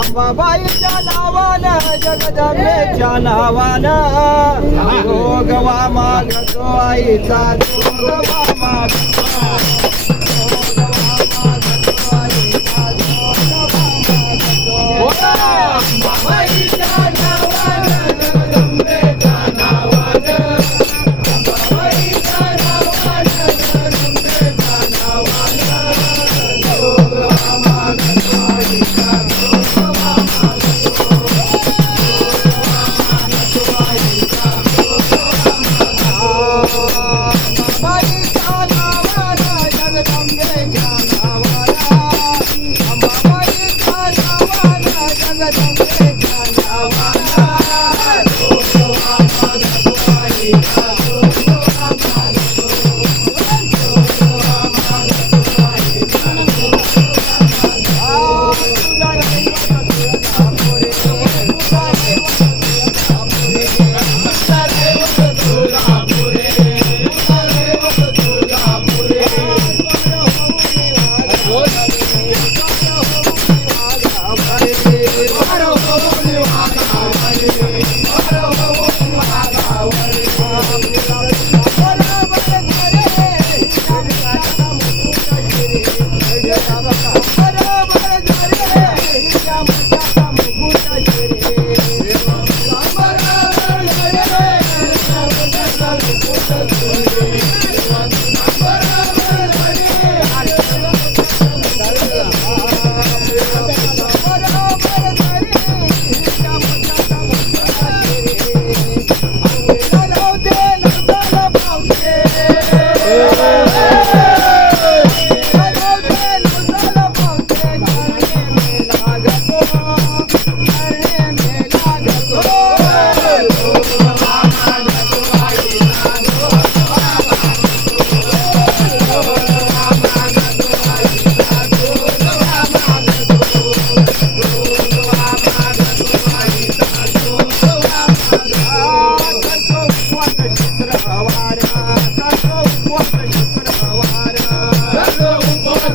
अंबाबाईच्या नावानं जगदंबेच्या नावानं जोगवा मागतो आईचा जोगवा मागतो.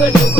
Thank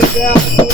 down.